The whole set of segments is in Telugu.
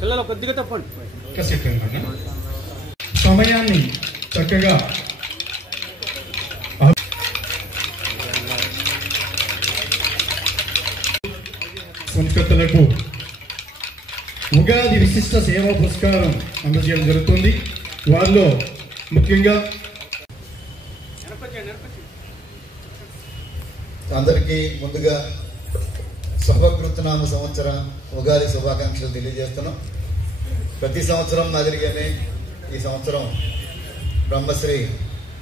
పిల్లలు కొద్దిగా తప్పండి. సమయాన్ని చక్కగా సంస్కృతులకు ఉగాది విశిష్ట సేవా పురస్కారం అందజేయడం జరుగుతుంది. వారిలో ముఖ్యంగా అందరికీ ముందుగా శుభకృతనామ సంవత్సర ఉగాది శుభాకాంక్షలు తెలియజేస్తున్నాం. ప్రతి సంవత్సరం మాదిరిగానే ఈ సంవత్సరం బ్రహ్మశ్రీ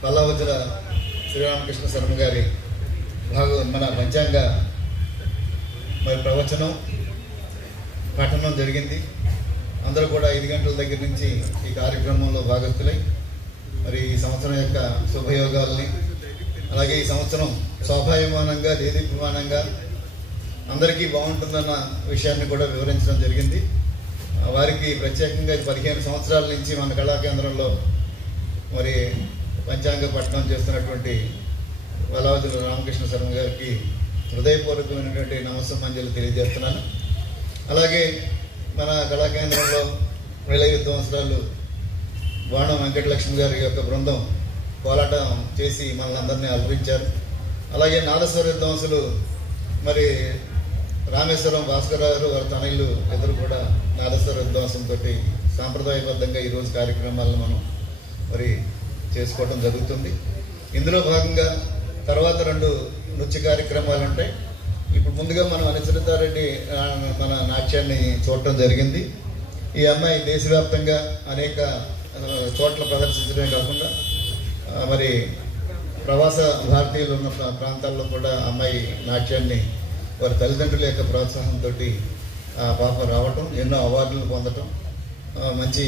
పల్లవజ్ర శ్రీరామకృష్ణ శర్మ గారి మన పంచాంగ మరి ప్రవచనం పఠనం జరిగింది. అందరూ కూడా 5 గంటల దగ్గర నుంచి ఈ కార్యక్రమంలో భాగస్తులై మరి ఈ సంవత్సరం యొక్క శుభయోగాల్ని, అలాగే ఈ సంవత్సరం శోభాయమానంగా దేదీప్యమానంగా అందరికీ బాగుంటుందన్న విషయాన్ని కూడా వివరించడం జరిగింది. వారికి ప్రత్యేకంగా 15 సంవత్సరాల నుంచి మన కళాకేంద్రంలో మరి పంచాంగ పఠనం చేస్తున్నటువంటి పల్లవజ్ర రామకృష్ణ శర్మ గారికి హృదయపూర్వకమైనటువంటి నమస్సమాంజలు తెలియజేస్తున్నాను. అలాగే మన కళాకేంద్రంలో విలయ విద్వాంసరాలు బాణం వెంకటలక్ష్మి గారి యొక్క బృందం పోరాటం చేసి మనల్ని అందరినీ అల్పించారు. అలాగే నాదస్వర విద్వాంసులు మరి రామేశ్వరం భాస్కర్ గారు వారి తనయులు ఇద్దరు కూడా నాదస్వర విద్వాంసంతో సాంప్రదాయబద్ధంగా ఈరోజు కార్యక్రమాలను మనం మరి చేసుకోవడం జరుగుతుంది. ఇందులో భాగంగా తర్వాత 2 నృత్య కార్యక్రమాలు ఉంటాయి. ఇప్పుడు ముందుగా మనం అనిశ్చితారెడ్డి మన నాట్యాన్ని చూడటం జరిగింది. ఈ అమ్మాయి దేశవ్యాప్తంగా అనేక చోట్ల ప్రదర్శించడమే కాకుండా మరి ప్రవాస భారతీయులు ఉన్న ప్రాంతాల్లో కూడా అమ్మాయి నాట్యాన్ని వారి తల్లిదండ్రుల యొక్క ప్రోత్సాహంతో ఆ పాప రావటం, ఎన్నో అవార్డులు పొందటం, మంచి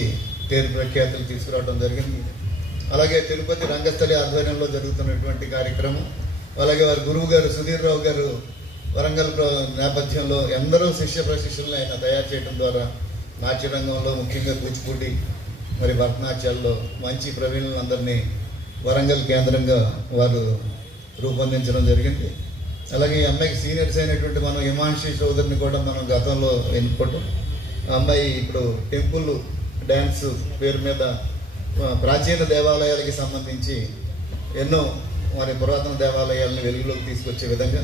పేరు ప్రఖ్యాతులు తీసుకురావడం జరిగింది. అలాగే తిరుపతి రంగస్థలి ఆధ్వర్యంలో జరుగుతున్నటువంటి కార్యక్రమం, అలాగే వారి గురువు గారు సుధీర్ రావు గారు వరంగల్ నేపథ్యంలో ఎందరో శిష్య ప్రశిష్యులను ఆయన తయారు చేయడం ద్వారా నాట్య రంగంలో ముఖ్యంగా కూచిపూడి మరి భరతనాట్యాల్లో మంచి ప్రవీణులందరినీ వరంగల్ కేంద్రంగా వారు రూపొందించడం జరిగింది. అలాగే ఈ అమ్మాయికి సీనియర్స్ అయినటువంటి మనం హిమాంశి చౌదరిని కూడా మనం గతంలో ఎన్నుకోవటం. ఆ అమ్మాయి ఇప్పుడు టెంపుల్ డ్యాన్స్ పేరు మీద ప్రాచీన దేవాలయాలకి సంబంధించి ఎన్నో మరి పురాతన దేవాలయాలను వెలుగులోకి తీసుకొచ్చే విధంగా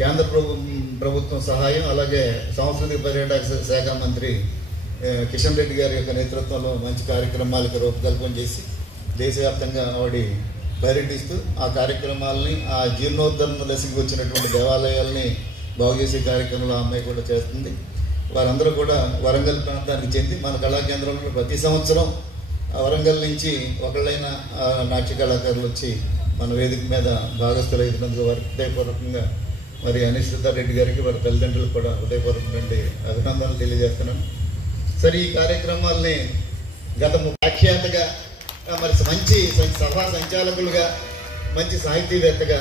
కేంద్ర ప్రభుత్వం సహాయం, అలాగే సాంస్కృతిక పర్యాటక శాఖ మంత్రి కిషన్ రెడ్డి గారి యొక్క నేతృత్వంలో మంచి కార్యక్రమాలకు రూపకల్పన చేసి దేశవ్యాప్తంగా ఆవిడ పర్యటిస్తూ ఆ కార్యక్రమాలని, ఆ జీర్ణోద్ధరణ దశకి వచ్చినటువంటి దేవాలయాల్ని బాగు చేసే కార్యక్రమంలో అమ్మాయి కూడా చేస్తుంది. వారందరూ కూడా వరంగల్ ప్రాంతానికి చెంది మన కళాకేంద్రంలో ప్రతి సంవత్సరం వరంగల్ నుంచి ఒకళ్ళైన నాట్య కళాకారులు వచ్చి మన వేదిక మీద భాగస్థులైనందుకు వారి హృదయపూర్వకంగా మరి అనిశ్చితారెడ్డి గారికి వారి తల్లిదండ్రులకు కూడా హృదయపూర్వకమైన అభినందనలు తెలియజేస్తున్నాను. సరే, ఈ కార్యక్రమాల్ని గత వ్యాఖ్యాతగా మరి మంచి సభా సంచాలకులుగా మంచి సాహితీవేత్తగా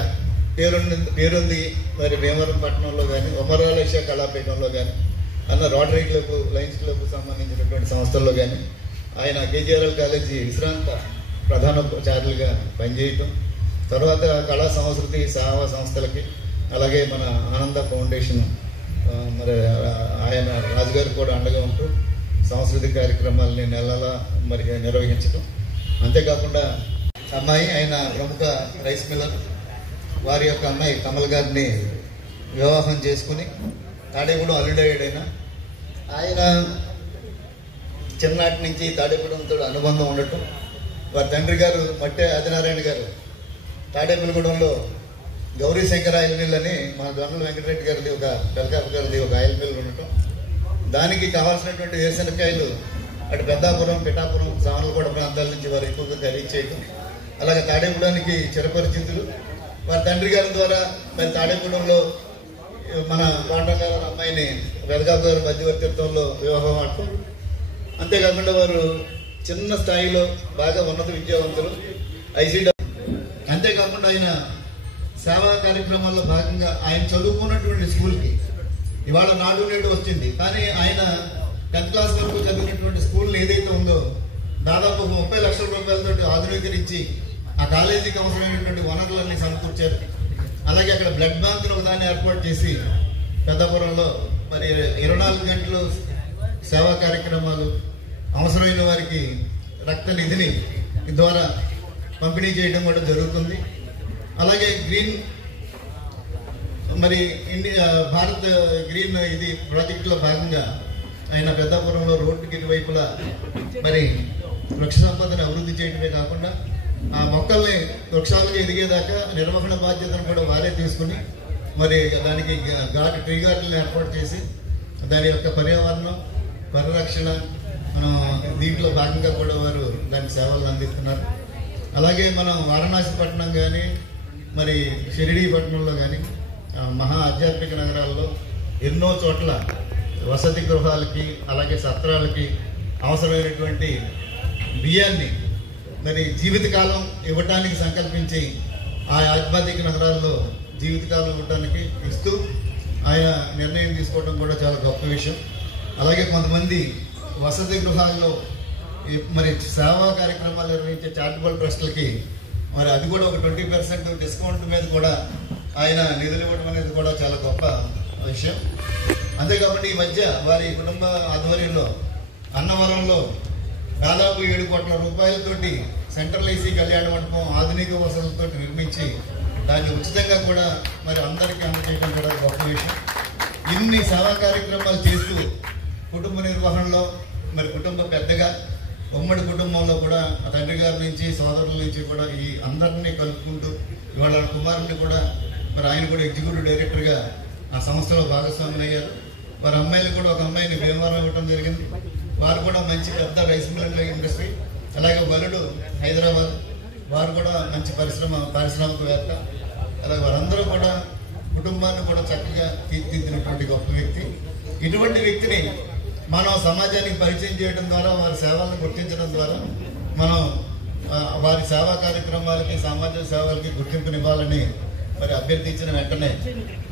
పేరుంది మరి భీమవరం పట్టణంలో కానీ ఉమరాలేషియా కళాపీఠంలో కానీ అన్న రోటరీ క్లబ్, లయన్స్ క్లబ్ సంబంధించినటువంటి సంస్థల్లో కానీ ఆయన కేజీఆర్ఎల్ కాలేజీ విశ్రాంత ప్రధానోపాధ్యాయులుగా పనిచేయటం, తర్వాత కళా సంస్కృతి సేవా సంస్థలకి, అలాగే మన ఆనంద ఫౌండేషన్ మరి ఆయన రాజుగారు కూడా అండగా ఉంటూ సాంస్కృతిక కార్యక్రమాలని నెలలా మరి నిర్వహించడం. అంతేకాకుండా అమ్మాయి ఆయన ప్రముఖ రైస్ మిల్లర్ వారి యొక్క అమ్మాయి కమల్ గారిని వివాహం చేసుకుని తాడేగూడెం అల్లుడయ్యాడైన ఆయన చిన్ననాటి నుంచి తాడేగూడెంతో అనుబంధం ఉండటం. వారి తండ్రి గారు మట్టే ఆదినారాయణ గారు తాడేపల్లిగూడెంలో గౌరీశంకర్ ఆయిల్ మిల్ అని మన దొండల వెంకటరెడ్డి గారిది ఒక బెల్కాపు గారిది ఒక ఆయిల్ మిల్ ఉండటం, దానికి కావాల్సినటువంటి వేరుశనక్కాయలు అటు పెద్దాపురం, పిఠాపురం, సామలకోట ప్రాంతాల నుంచి వారు ఎక్కువగా ఖరీదు చేయడం. అలాగే తాడేగూడెంకి చిరపరిచితులు వారి తండ్రి గారి ద్వారా మరి తాడేగూడెంలో మన పాండగారు అమ్మాయిని వెదగాపు గారి మధ్యవర్తిత్వంలో వివాహం ఆడటం. అంతేకాకుండా వారు చిన్న స్థాయిలో బాగా ఉన్నత విద్యావంతులు, అంతేకాకుండా ఆయన సేవా కార్యక్రమాల్లో భాగంగా ఆయన చదువుకున్నటువంటి స్కూల్కి ఇవాళ నాడు నేడు వచ్చింది, కానీ ఆయన 10th క్లాస్ వరకు చదివినటువంటి స్కూల్ ఏదైతే ఉందో దాదాపు 30 లక్షల రూపాయలతో ఆధునీకరించి ఆ కాలేజీకి అవసరమైనటువంటి వనరులన్నీ సమకూర్చారు. అలాగే అక్కడ బ్లడ్ బ్యాంకును ఒకదాన్ని ఏర్పాటు చేసి పెద్దపురంలో మరి 24 గంటలు సేవా కార్యక్రమాలు, అవసరమైన వారికి రక్త నిధిని ద్వారా పంపిణీ చేయడం కూడా జరుగుతుంది. అలాగే గ్రీన్ మరి భారత్ గ్రీన్ ఇది ప్రాజెక్టులో భాగంగా ఆయన పెద్దాపురంలో రోడ్డుకి ఇరువైపులా మరి వృక్ష సంపదను అభివృద్ధి చేయడమే కాకుండా ఆ మొక్కల్ని వృక్షాలుగా ఎదిగేదాకా నిర్వహణ బాధ్యతను కూడా వారే తీసుకుని మరి దానికి ట్రీ గార్డెన్లు ఏర్పాటు చేసి దాని యొక్క పర్యావరణం పరిరక్షణ దీంట్లో భాగంగా కూడా వారు దానికి సేవలు అందిస్తున్నారు. అలాగే మనం వారణాసి పట్టణం కానీ మరి షిరిడీ పట్టణంలో కానీ మహా ఆధ్యాత్మిక నగరాల్లో ఎన్నో చోట్ల వసతి గృహాలకి అలాగే సత్రాలకి అవసరమైనటువంటి బియ్యాన్ని మరి జీవితకాలం ఇవ్వటానికి సంకల్పించి ఆ ఆధ్యాత్మిక నగరాల్లో జీవితకాలం ఇవ్వటానికి ఇస్తూ ఆయన నిర్ణయం తీసుకోవడం కూడా చాలా గొప్ప విషయం. అలాగే కొంతమంది వసతి గృహాల్లో మరి సేవా కార్యక్రమాలు నిర్వహించే చారిటబుల్ ట్రస్టులకి మరి అది కూడా ఒక 20% డిస్కౌంట్ మీద కూడా ఆయన నిధులు ఇవ్వడం అనేది కూడా చాలా గొప్ప విషయం. అంతేకాకుండా ఈ మధ్య వారి కుటుంబ ఆధ్వర్యంలో అన్నవరంలో దాదాపు 7 కోట్ల రూపాయలతోటి సెంట్రల్ ఏసీ కళ్యాణ మండపం ఆధునిక వసతులతో నిర్మించి దాన్ని ఉచితంగా కూడా మరి అందరికీ అందజేయడం కూడా గొప్ప విషయం. ఇన్ని సేవా కార్యక్రమాలు చేస్తూ కుటుంబ నిర్వహణలో మరి కుటుంబ పెద్దగా ఉమ్మడి కుటుంబంలో కూడా తండ్రి గారి నుంచి సోదరుల నుంచి కూడా ఈ అందరినీ కలుపుకుంటూ ఇవాళ కుమారుడిని కూడా మరి ఆయన కూడా ఎగ్జిక్యూటివ్ డైరెక్టర్గా ఆ సంస్థలో భాగస్వాములు అయ్యారు. వారి అమ్మాయిలు కూడా ఒక అమ్మాయిని భీమవరం ఇవ్వడం జరిగింది. వారు కూడా మంచి పెద్ద రైస్ మిల్ ఇండస్ట్రీ, అలాగే వలుడు హైదరాబాద్, వారు కూడా మంచి పారిశ్రామికవేత్త. అలాగే వారందరూ కూడా కుటుంబాన్ని కూడా చక్కగా తీర్చిదిద్దినటువంటి గొప్ప వ్యక్తి. ఇటువంటి వ్యక్తిని మనం సమాజానికి పరిచయం చేయడం ద్వారా వారి సేవలను గుర్తించడం ద్వారా మనం వారి సేవా కార్యక్రమాలకి సామాజిక సేవలకి గుర్తింపునివ్వాలని మరి అభ్యర్థించిన వెంటనే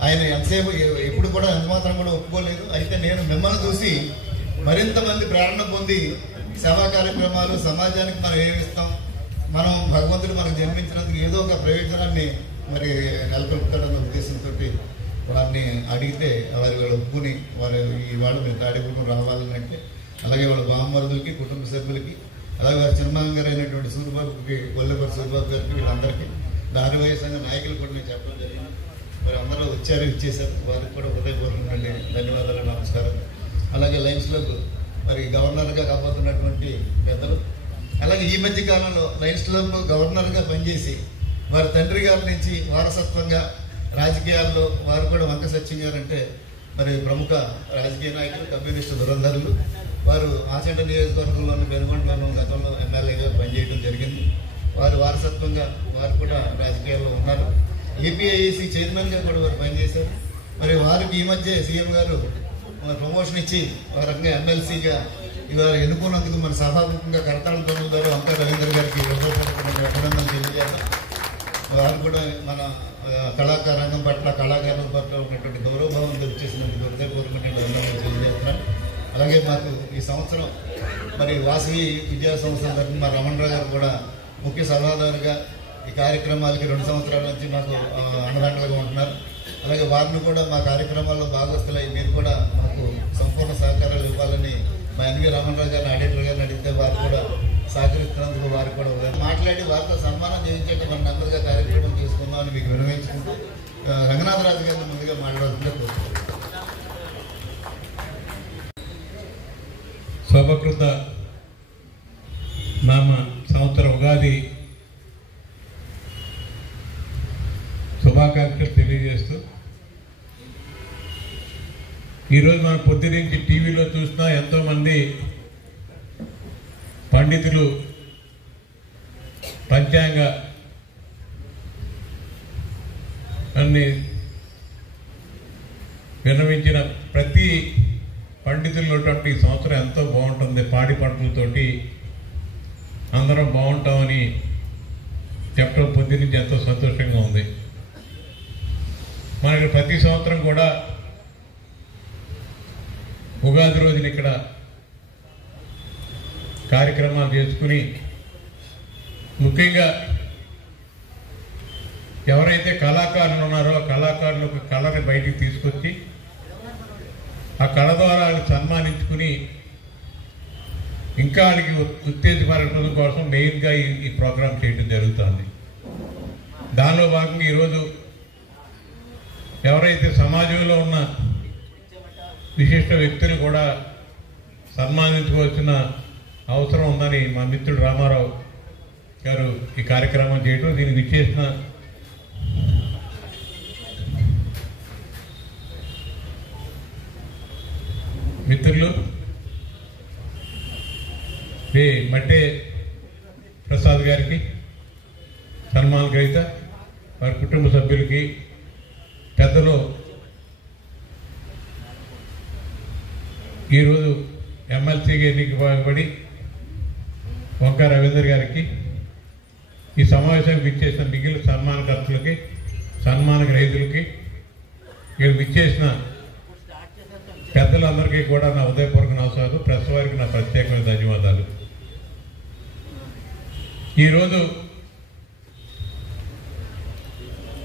ఆయన ఎంతసేపు ఎప్పుడు కూడా ఎంతమాత్రం కూడా ఒప్పుకోలేదు. అయితే నేను మిమ్మల్ని చూసి మరింత మంది ప్రేరణ పొంది సేవా కార్యక్రమాలు సమాజానికి మనం ఏమిస్తాం, మనం భగవంతుడు మనకు జన్మించినందుకు ఏదో ఒక ప్రయోజనాన్ని మరి నెలకొల్పుతాడన్న ఉద్దేశంతో వారిని అడిగితే వారి ఒప్పుకుని వారు ఇవాళ మీరు తాడిపూటం రావాలని అంటే, అలాగే వాళ్ళ బామ్మరుదులకి కుటుంబ సభ్యులకి, అలాగే వారి చిన్నమగం గారు అయినటువంటి సూర్యబాబుకి గొల్లపూడి సూర్యబాబు గారికి వీళ్ళందరికీ దారివాయ సంఘ నాయకులు కూడా నేను చెప్పడం జరిగింది. మరి అందరూ వచ్చారు, ఇచ్చేశారు. వారికి కూడా హృదయపూర్వకంగా ధన్యవాదాలు, నమస్కారం. అలాగే లయన్స్ క్లబ్ మరి గవర్నర్గా కాబోతున్నటువంటి పెద్దలు, అలాగే ఈ మధ్య కాలంలో లయన్స్ క్లబ్ గవర్నర్గా పనిచేసి వారి తండ్రి గారి నుంచి వారసత్వంగా రాజకీయాల్లో వారు కూడా వంక సత్యం గారు అంటే మరి ప్రముఖ రాజకీయ నాయకులు, కమ్యూనిస్టు దురంధరులు. వారు ఆచంట నియోజకవర్గంలోని పెనుగొండలోనూ గతంలో ఎమ్మెల్యేగా పనిచేయడం జరిగింది. వారు వారసత్వంగా వారు కూడా రాజకీయాల్లో ఉన్నారు. ఏపీఐఏసీ చైర్మన్గా కూడా వారు పనిచేశారు. మరి వారికి ఈ మధ్య సీఎం గారు ప్రమోషన్ ఇచ్చి వారంగా ఎమ్మెల్సీగా ఇవాళ ఎన్నుకున్నందుకు మన సభాముఖంగా కరతాళ ధ్వనుల ద్వారా వంక రవీంద్ర గారికి అభినందనలు తెలియజేస్తాం. వారు కూడా మన కళాకారంగం పట్ల కళాకారుల పట్ల ఉన్నటువంటి గౌరవభావం తెలియజేసినందుకు హృదయపూర్వకమైన ధన్యవాదాలు తెలియజేస్తున్నాం. అలాగే మాకు ఈ సంవత్సరం మరి వాసవి విద్యా సంస్థల తరఫున మా రమణరావు గారు కూడా ముఖ్య సలహాదారుగా ఈ కార్యక్రమాలకి 2 సంవత్సరాల నుంచి మాకు అండదండలుగా ఉంటున్నారు. అలాగే వారిని కూడా మా కార్యక్రమాల్లో భాగస్తులై మీరు కూడా మాకు సంపూర్ణ సహకారాలు ఇవ్వాలని మా ఎన్వి రామరావు గారిని ఆడిటర్ గారిని అడిగితే వారు కూడా సహకరిస్తున్నందుకు వారు కూడా మాట్లాడి వారితో సన్మానం చేయించేట మన నెమ్మదిగా కార్యక్రమం చేసుకుందామని మీకు వినవించుకుంటూ రంగనాథరాజు గారిని ముందుగా మాట్లాడుతుంటే కోరుతున్నాను. శోభకృత నామ సంవత్సర ఉగాది శుభాకాంక్షలు తెలియజేస్తూ ఈరోజు మనం పొద్దునుంచి టీవీలో చూసినా ఎంతోమంది పండితులు పంచాంగ అన్ని విన్నవించిన ప్రతి పండితులటువంటి ఈ సంవత్సరం ఎంతో బాగుంటుంది. పాడి పంటలతోటి అందరం బాగుంటామని చెప్పడం పొద్దునుంచి ఎంతో సంతోషంగా ఉంది. మనకి ప్రతి సంవత్సరం కూడా ఉగాది రోజున ఇక్కడ కార్యక్రమాలు చేసుకుని ముఖ్యంగా ఎవరైతే కళాకారులు ఉన్నారో కళాకారులకు కళని బయటికి తీసుకొచ్చి ఆ కళ ద్వారా వాళ్ళని సన్మానించుకుని ఇంకా వాళ్ళకి ఉత్తేజపరచడం కోసం మెయిన్గా ఈ ప్రోగ్రాం చేయడం జరుగుతుంది. దానిలో భాగంగా ఈరోజు ఎవరైతే సమాజంలో ఉన్న విశిష్ట వ్యక్తిని కూడా సన్మానించుకోవాల్సిన అవసరం ఉందని మా మిత్రుడు రామారావు గారు ఈ కార్యక్రమం చేయడం, దీనికి విచ్చేసిన మిత్రులు మట్టే ప్రసాద్ గారికి, సన్మాన గ్రహీత, వారి కుటుంబ సభ్యులకి, పెద్దలు ఈరోజు ఎమ్మెల్సీగా ఎన్నికబడి వంకా రవీందర్ గారికి, ఈ సమావేశానికి విచ్చేసిన మిగిలిన సన్మానకర్తలకి, సన్మాన గ్రహీతులకి, ఇక్కడ విచ్చేసిన పెద్దలందరికీ కూడా నా ఉదయపూర్వక నమస్కారాలు. ప్రెస్ వారికి నా ప్రత్యేకమైన ధన్యవాదాలు. ఈరోజు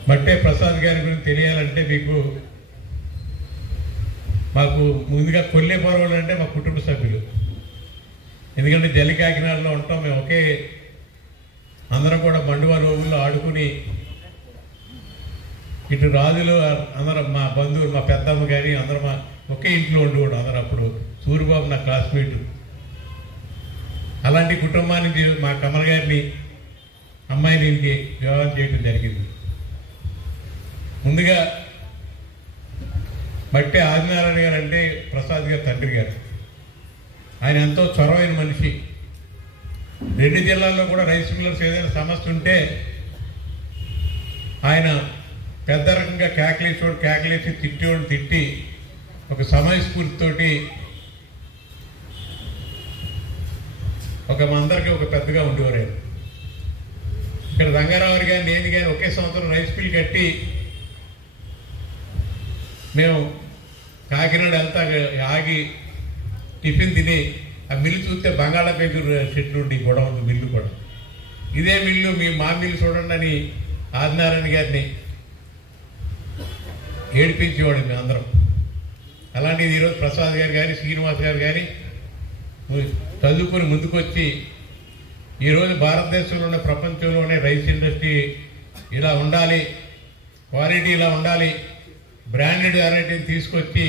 మట్టే ప్రసాద్ గారి గురించి తెలియాలంటే మాకు ముందుగా కొల్లే పొరవలు అంటే మా కుటుంబ సభ్యులు. ఎందుకంటే జల్లి కాకినాడలో ఉంటాం మేము. అందరం కూడా మండువా రోజుల్లో ఆడుకుని ఇటు రాజులు అందరం మా బంధువులు, మా పెద్దమ్మ గారి అందరం ఒకే ఇంట్లో ఉండేవాడు అందరూ. అప్పుడు సూరిబాబు నా క్లాస్మేట్. అలాంటి కుటుంబానికి మా కమల్ గారిని అమ్మాయిని దీనికి వివాహం చేయడం జరిగింది. ముందుగా మట్టే ఆదినారాయణ గారు అంటే ప్రసాద్ గారు తండ్రి గారు. ఆయన ఎంతో చొరవైన మనిషి. 2 జిల్లాల్లో కూడా రైస్ మిల్లర్స్ ఏదైనా సమస్య ఉంటే ఆయన పెద్ద రకంగా కేకలేసి తిట్టేవాడు. తిట్టి ఒక సమయస్ఫూర్తితోటి మా అందరికీ ఒక పెద్దగా ఉండేవారు. ఇక్కడ రంగారావు గారు నేను కానీ ఒకే సంవత్సరం రైస్ మిల్ కట్టి మేము కాకినాడ వెళ్తా ఆగి టిఫిన్ తిని ఆ మిల్లు చూస్తే బంగాళాపేట చెట్లు ఉండి గొడవ ఉంది మిల్లు కూడా. ఇదే మిల్లు మా మిల్లు చూడండి అని ఆదినారాయణ గారిని ఏడిపించేవాడు మేము అందరం. అలాంటిది ఈరోజు ప్రసాద్ గారు కానీ శ్రీనివాస్ గారు కానీ చదువుకుని ముందుకొచ్చి ఈరోజు భారతదేశంలోనే ప్రపంచంలోనే రైస్ ఇండస్ట్రీ ఇలా ఉండాలి, క్వాలిటీ ఇలా ఉండాలి, బ్రాండెడ్ వెరైటీని తీసుకొచ్చి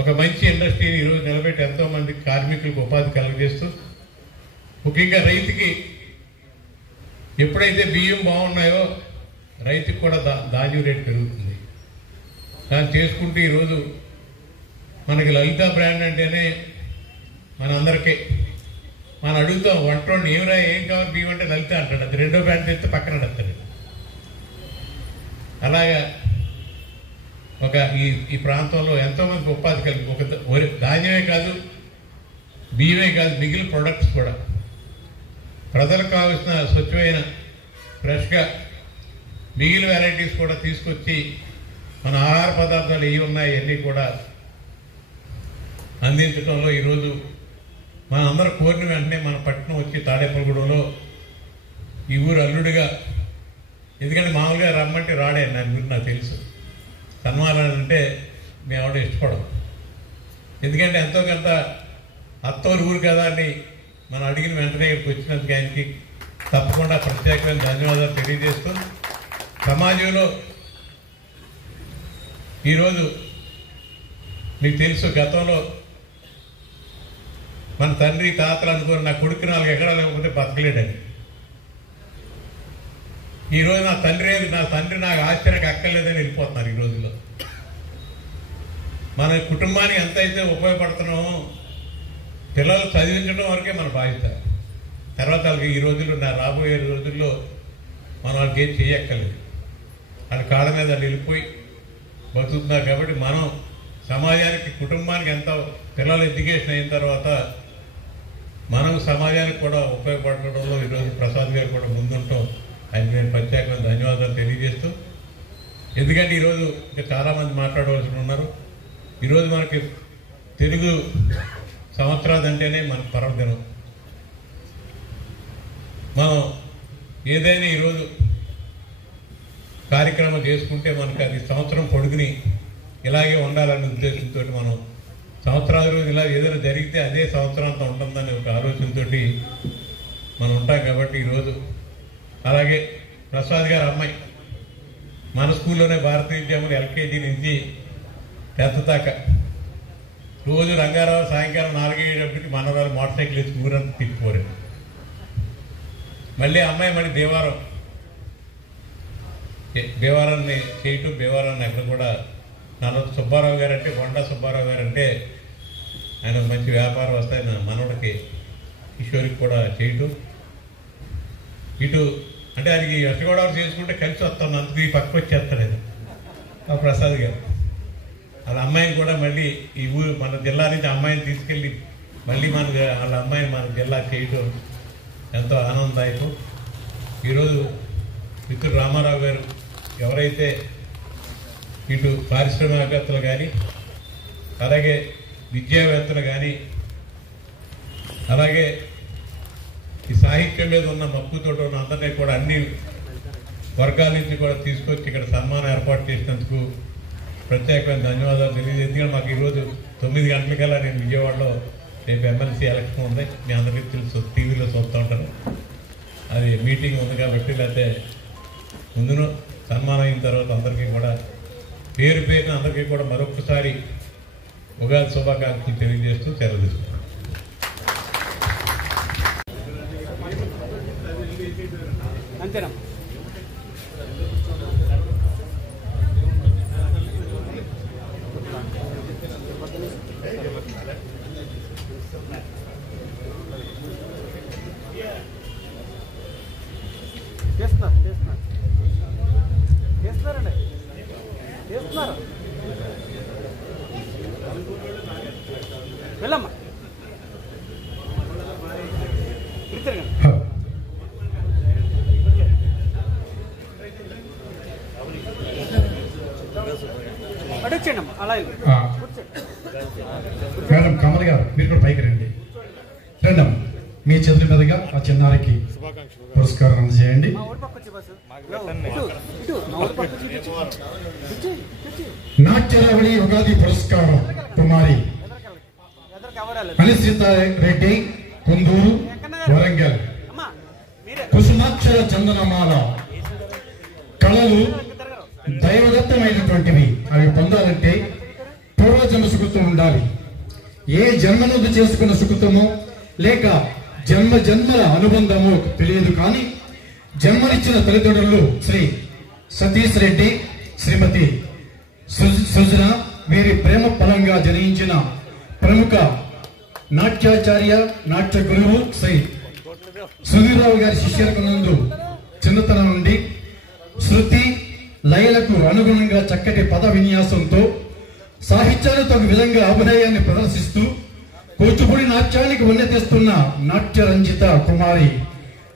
ఒక మంచి ఇండస్ట్రీని ఈరోజు నిలబెట్టి ఎంతోమంది కార్మికులకు ఉపాధి కలుగజేస్తూ, ముఖ్యంగా రైతుకి ఎప్పుడైతే బియ్యం బాగున్నాయో రైతుకి కూడా ధాన్యం రేటు పెరుగుతుంది. దాన్ని చేసుకుంటూ ఈరోజు మనకి లలిత బ్రాండ్ అంటేనే మనందరికీ మనం అడుగుతాం వంటోండి ఏం కావాలి బియ్యం అంటే లలిత అంటాడు. అది రెండో బ్రాండ్ తెస్తే పక్కన అడుగుతాడు. అలాగా ఈ ప్రాంతంలో ఎంతోమందికి ఉపాధి కలిగి ఒక ధాన్యమే కాదు, బియ్యమే కాదు, మిగిలిన ప్రొడక్ట్స్ కూడా ప్రజలకు కావాల్సిన స్వచ్ఛమైన ఫ్రెష్గా మిగిలిన వెరైటీస్ కూడా తీసుకొచ్చి మన ఆహార పదార్థాలు ఏవి ఉన్నాయి అన్నీ కూడా అందించడంలో ఈరోజు మన అందరూ కోరిన వెంటనే మన పట్టణం వచ్చి తాడేపల్లిగూడెంలో ఈ ఊరు అల్లుడిగా, ఎందుకంటే మామూలుగా రమ్మంటే రాడే దాని గురించి నాకు తెలుసు. సన్మానాలు అంటే మేము ఆవిడ ఇష్టపడం. ఎందుకంటే ఎంతో కొంత అత్తోరు ఊరు కదా అని మనం అడిగిన వెంటనే ఇక్కడికి వచ్చినందుకు ఆయనకి తప్పకుండా ప్రత్యేకమైన ధన్యవాదాలు తెలియజేస్తూ, సమాజంలో ఈరోజు మీకు తెలుసు గతంలో మన తండ్రి తాతలు అనుకుని నా కొడుకు 4 ఎకరాలు లేకపోతే బతకలేడని. ఈరోజు నా తండ్రి నాకు ఆశ్చర్యకు అక్కర్లేదని వెళ్ళిపోతున్నారు. ఈ రోజుల్లో మన కుటుంబానికి ఎంతైతే ఉపయోగపడుతున్నామో పిల్లలు చదివించడం వరకే మన బాధ్యత. తర్వాత వాళ్ళకి ఈ రోజుల్లో రాబోయే రోజుల్లో మనం వాళ్ళకి ఏం చేయక్కర్లేదు. వాళ్ళ కాళ్ళ మీద వాళ్ళు వెళ్ళిపోయి బతుకుతున్నారు. కాబట్టి మనం సమాజానికి కుటుంబానికి ఎంత పిల్లలు ఎడ్యుకేషన్ అయిన తర్వాత మనం సమాజానికి కూడా ఉపయోగపడడంలో ఈరోజు ప్రసాద్ గారు కూడా ముందుంటాం. ఆయన నేను ప్రత్యేకమైన ధన్యవాదాలు తెలియజేస్తూ, ఎందుకంటే ఈరోజు ఇంకా చాలామంది మాట్లాడవలసి ఉన్నారు. ఈరోజు మనకి తెలుగు సంవత్సరాలు అంటేనే మన పర్వదినం. మనం ఏదైనా ఈరోజు కార్యక్రమం చేసుకుంటే మనకు అది సంవత్సరం పొడుగుని ఇలాగే ఉండాలనే ఉద్దేశంతో మనం సంవత్సరాల రోజు ఇలా ఏదైనా జరిగితే అదే సంవత్సరాంతం ఉంటుందనే ఒక ఆలోచనతో మనం ఉంటాం. కాబట్టి ఈరోజు అలాగే ప్రసాద్ గారు అమ్మాయి మన స్కూల్లోనే భారతీయ విద్యాములు ఎల్కేజీ నుంచి 10th దాకా రోజు రంగారావు సాయంకాలం 4-7 మనవరాలు మోటార్ సైకిల్ వేసి ఊరంతా తిప్పిపోరు. మళ్ళీ అమ్మాయి మళ్ళీ దేవారాన్ని చేయటం, దేవారాన్ని అక్కడ కూడా నల్లూరు సుబ్బారావు గారు అంటే కొండా సుబ్బారావు గారు అంటే ఆయన మంచి వ్యాపారం వస్తాయి. మనవడికి కిషోరికి కూడా చేయటం, ఇటు అంటే ఆయనకి వెస్ట్ చేసుకుంటే కలిసి వస్తాను, అందుకు ఈ పక్కకు వచ్చేస్తాను నేను ఆ ప్రసాద్ గారు. వాళ్ళ అమ్మాయిని కూడా మళ్ళీ ఈ ఊరు మన జిల్లా నుంచి అమ్మాయిని తీసుకెళ్ళి మళ్ళీ వాళ్ళ అమ్మాయిని మన జిల్లా చేయటం ఎంతో ఆనందదాయకం. ఈరోజు మిత్రుడు రామారావు గారు ఎవరైతే ఇటు పారిశ్రామికవేత్తలు కానీ అలాగే విద్యావేత్తలు కానీ అలాగే ఈ సాహిత్యం మీద ఉన్న మక్కువతో ఉన్న అందరినీ కూడా అన్ని వర్గాల నుంచి కూడా తీసుకొచ్చి ఇక్కడ సన్మానం ఏర్పాటు చేసినందుకు ప్రత్యేకమైన ధన్యవాదాలు తెలియజేసి, మాకు ఈరోజు 9 గంటలకల్లా నేను విజయవాడలో రేపు ఎమ్మెల్సీ ఎలక్షన్ ఉంది, మీ అందరికీ తెలుసు, టీవీలో చూస్తూ ఉంటాను. అది మీటింగ్ ఉంది కాబట్టి లేకపోతే ముందును సన్మానం అయిన తర్వాత అందరికీ కూడా పేరు పేరున అందరికీ కూడా మరొకసారి ఉగాది శుభాకాంక్షలు తెలియజేస్తూ సెలవు తీసుకుంటాను. అంతేనా? చేస్తున్నారు వెళ్ళమ్మా అడొచ్చేయండి అమ్మా. అలా మేడం కమల్ గారు మీరు కూడా పైకి రండి. రండి మీ చేతుల మీదుగా ఆ చిన్నారికి పురస్కారం అందజేయండి. నాట్యరావళి ఉగాది పురస్కారం కుమారి అనిశ్చిత రెడ్డి, కుందూరు, వరంగల్. కుసుమాక్షర చందనమాల కళలు దైవదత్తమైనటువంటివి. అవి పొందాలంటే పూర్వజన్మ సుకృతం ఉండాలి. ఏ జన్మనుందు చేసుకున్న సుకృతమో లేక జన్మ జన్మల అనుబంధమో తెలియదు, కానీ జన్మనిచ్చిన తల్లిదండ్రులు శ్రీ సతీష్ రెడ్డి, శ్రీమతి సృజన వీరి ప్రేమ ఫలంగా జనించిన ప్రముఖ నాట్యాచార్య, నాట్య గురువు శ్రీ సుధీర్రావు గారి శిష్యర్కునందు చిన్నతనం నుండి శృతి లయలకు అనుగుణంగా చక్కటి పద విన్యాసంతో సాహిత్యానికి ఒక విధంగా అభినయాన్ని ప్రదర్శిస్తూ కూచిపూడి నాట్యానికి వన్నె తెస్తున్న నాట్య రంజిత కుమారి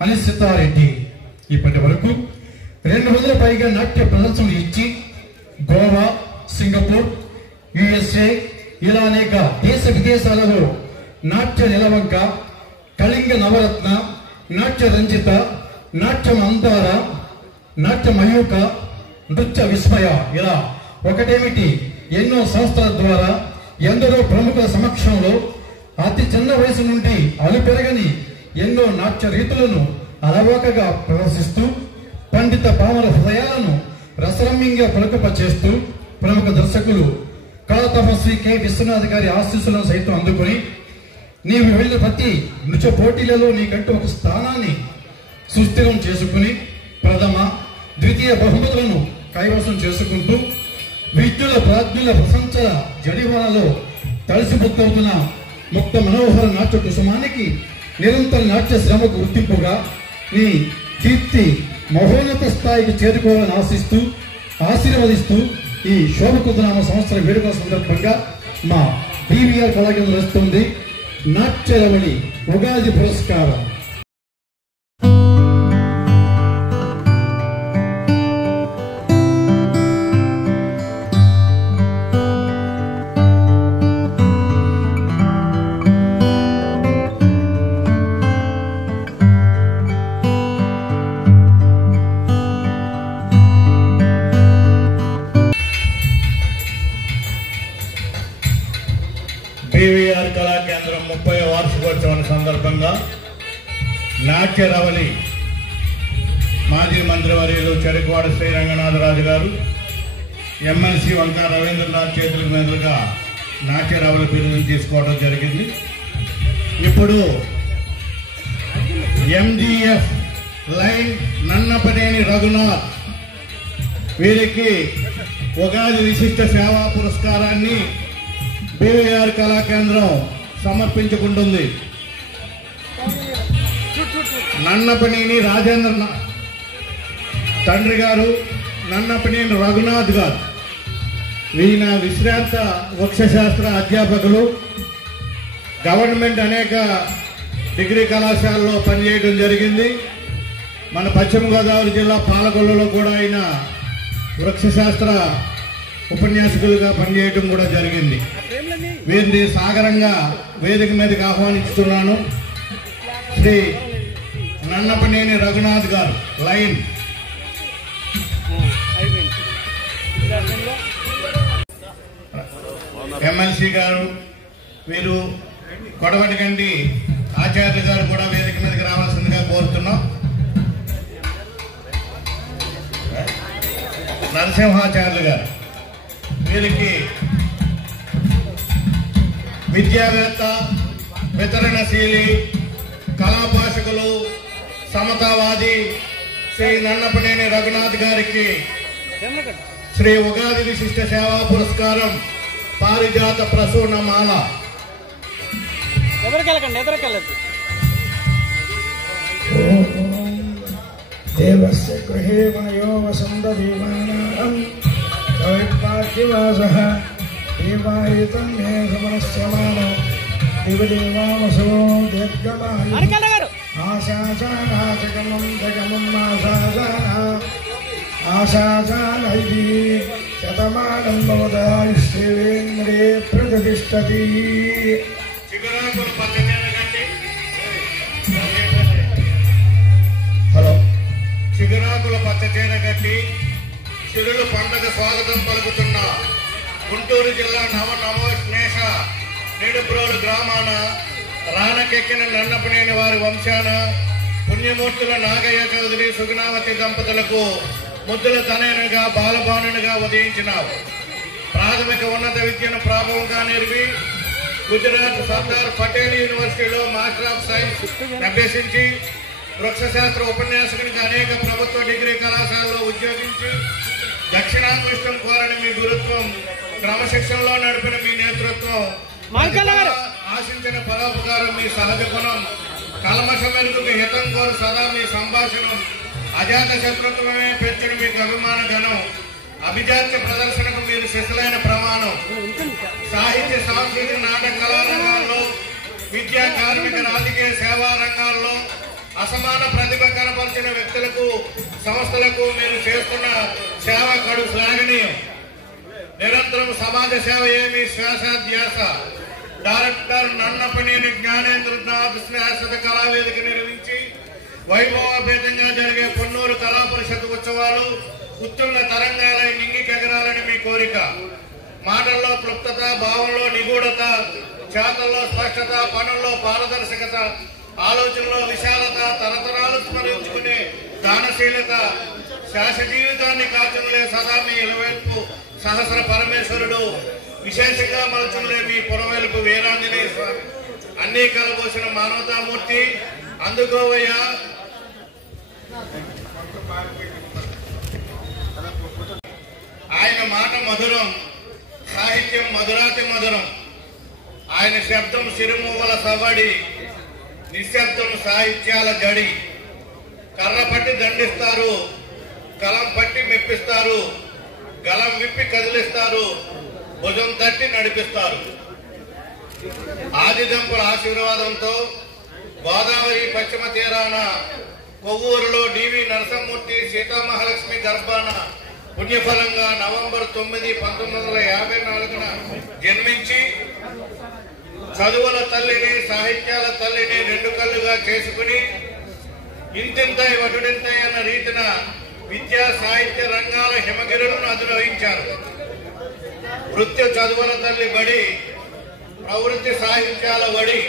అనిశ్చితారెడ్డి ఇప్పటి వరకు 200 పైగా నాట్య ప్రదర్శనలు ఇచ్చి గోవా, సింగపూర్, USA ఇలా అనేక దేశ విదేశాలలో నాట్య నిలవంక, కళింగ నవరత్న, నాట్య రంజిత, నాట్య మందార, నాట్య మయూక, నృత్య విస్మయ ఇలా ఒకటేమిటి ఎన్నో సంస్థల ద్వారా ఎందరో ప్రముఖుల సమక్షంలో అతి చిన్న వయసు నుండి అలుపెరగని ఎన్నో నాట్య రీతులను అలవోకగా ప్రదర్శిస్తూ పండిత పామర హృదయాలను రసరమ్యంగా పులకపచేస్తూ ప్రముఖ దర్శకులు కళా తపస్వి కె విశ్వనాథ్ గారి ఆశీస్సులను సైతం అందుకుని నీవు వెళ్ళిన ప్రతి నృత్య పోటీలలో నీకంటూ ఒక స్థానాన్ని సుస్థిరం చేసుకుని ప్రథమ, ద్వితీయ బహుమతులను కైవసం చేసుకుంటూ విద్యుల ప్రాజ్ఞుల ప్రశంసల జడివానలో తలసిపుత్తవుతున్న ముక్త మనోహర నాట్య కుసుమానికి నిరంతర నాట్య శ్రమకు గుర్తింపుగా నీ కీర్తి మహోన్నత స్థాయికి చేరుకోవాలని ఆశీర్వదిస్తూ ఈ శోభకృతనామ సంవత్సర వేడుకల సందర్భంగా మా DVR కళాకేంద్రం వస్తుంది నాట్యరవళి ఉగాది పురస్కారం. సందర్భంగా నాట్య రవళి మాజీ మంత్రివర్యులు చెరుకువాడ శ్రీ రంగనాథరాజు గారు ఎమ్మెల్సీ వంకా రవీంద్రనాథ్ చేతుల మీదుగా నాట్య రవళి బిరుదును తీసుకోవడం జరిగింది. ఇప్పుడు ఎంజీఎఫ్ లైన్ నన్నపనేని రఘునాథ్ వీరికి ఉగాది విశిష్ట సేవా పురస్కారాన్ని బీవీఆర్ కళా కేంద్రం సమర్పించుకుంటుంది. నన్నపనేని రాజేంద్ర తండ్రి గారు నన్నపనేని రఘునాథ్ గారు ఈయన విశ్రాంత వృక్షశాస్త్ర అధ్యాపకులు. గవర్నమెంట్ అనేక డిగ్రీ కళాశాలలో పనిచేయడం జరిగింది. మన పశ్చిమ గోదావరి జిల్లా పాలకొల్లులో కూడా ఆయన వృక్షశాస్త్ర ఉపన్యాసకులుగా పనిచేయడం కూడా జరిగింది. వీరిని సాగరంగా వేదిక మీదకి ఆహ్వానిస్తున్నాను. శ్రీ నన్నపనేని రఘునాథ్ గారు లైన్. ఎమ్మెల్సీ గారు వీరు కొడవటిగండి ఆచార్య గారు కూడా వేదిక మీదకి రావాల్సిందిగా కోరుతున్నాం. నరసింహాచార్యులు గారు వీరికి విద్యావేత్త, వితరణశీలి, కళాభాషకులు, సమతావాది శ్రీ నన్నపనేని రఘునాథ్ గారికి శ్రీ ఉగాది విశిష్ట సేవా పురస్కారం పారిజాత ప్రసూనమాల. ఎదరికెళ్ళదు. దేవస్య గృహే మనయో వసంతదీవానాం కవిపార్థివాసః దేవాయుతం మే సమనస్యమానో దివదేవావసో దీర్ఘమాయు ఆశాసానాజగమం జగమం ఆశాసానైది శతమానం భవదాయుష్యేంద్రే ప్రతిష్టతి. చిగురాకుల పచ్చచేన గట్టి చిరులు పండగ స్వాగతం పలుకుతున్న గుంటూరు జిల్లా నవనవోష్ణేష నిడుప్రోలు గ్రామాన రానకెక్కిన నన్నపనేని వారి వంశాన పుణ్యమూర్తుల నాగయ్య చౌదరి సుగుణావతి దంపతులకు ముద్దుల తనయునిగా బాలభానునిగా ఉదయించినావు. ప్రాథమిక ఉన్నత విద్యను ప్రాభవంగా నేర్పి గుజరాత్ సర్దార్ పటేల్ యూనివర్సిటీలో మాస్టర్ ఆఫ్ సైన్స్ అభ్యసించి వృక్షశాస్త్ర ఉపన్యాసకునిగా అనేక ప్రభుత్వ డిగ్రీ కళాశాలలో ఉద్యోగించి దక్షిణాంగుష్టం కోరని మీ గురుత్వం, క్రమశిక్షణలో నడిపిన మీ నేతృత్వం, ఆశించిన పరోపకారం మీ సహజ గుణం, కల్మషమెరుగుకు హితం కోరు సదా మీ సంభాషణం, అజాత శత్రుత్వమే పెంచిన మీకు అభిమాన గణం, అభిజాత్య ప్రదర్శనకు మీరు శిశులైన ప్రమాణం, సాహిత్య సాంస్కృతిక నాటక కళారంగాల్లో, విద్యా కార్మిక రాజకీయ సేవా రంగాల్లో అసమాన ప్రతిభ కనపరిచిన వ్యక్తులకు, సంస్థలకు మీరు చేస్తున్న సేవ కడు శ్లాఘనీయం. నిరంతరం సమాజ సేవయే మీ శ్వాసాధ్యాస. డైరెక్టర్ నన్నపనేని జ్ఞానేంద్రనాథ్ శాశ్వత కళావేదిక నిర్మించి వైభవపేతంగా జరిగే పొన్నూరు కళా పరిషత్ ఉత్సవాలు ఉత్తుంగ తరంగాలై నింగికెగరాలని మీ కోరిక. మాటల్లో క్లుప్తత, భావంలో నిగూఢత, చేతల్లో స్పష్టత, పనుల్లో పారదర్శకత, ఆలోచనలో విశాలత, తరతరాలు స్మరించుకునే దానశీలత, శాశ్వత జీవితాన్ని కాచులే సదా మీ ఇలవేల్పు సహస్ర పరమేశ్వరుడు, విశేషంగా మలచులే మీ పురవేలుపు వీరాంజనేయ స్వామి, అన్ని కలబోసిన మానవతామూర్తి అందుకోవయ్యా. ఆయన మాట మధురం, సాహిత్యం మధురాతి మధురం. ఆయన శబ్దం సిరిమువ్వల సవడి, నిశ్శబ్దం సాహిత్యాల జడి. కర్ర పట్టి దండిస్తారు, కలం పట్టి మెప్పిస్తారు, గలం విప్పి కదిలిస్తారు, భుజం తట్టి నడిపిస్తారు. ఆదిదంపుల ఆశీర్వాదంతో గోదావరి పశ్చిమ తీరాన కొవ్వూరులో డివి నరసింహమూర్తి సీతామహాలక్ష్మి గర్భాన పుణ్యఫలంగా నవంబర్ 9, 1954 జన్మించి చదువుల తల్లిని, సాహిత్యాల తల్లిని రెండు కళ్ళుగా చేసుకుని ఇంతింతై వటుడింతై అన్న రీతిన విద్యా సాహిత్య రంగాల హిమగిరులను అధిరోహించారు. వృత్తి చదువుల తల్లి బడి, ప్రవృత్తి సాహిత్యాల వడి,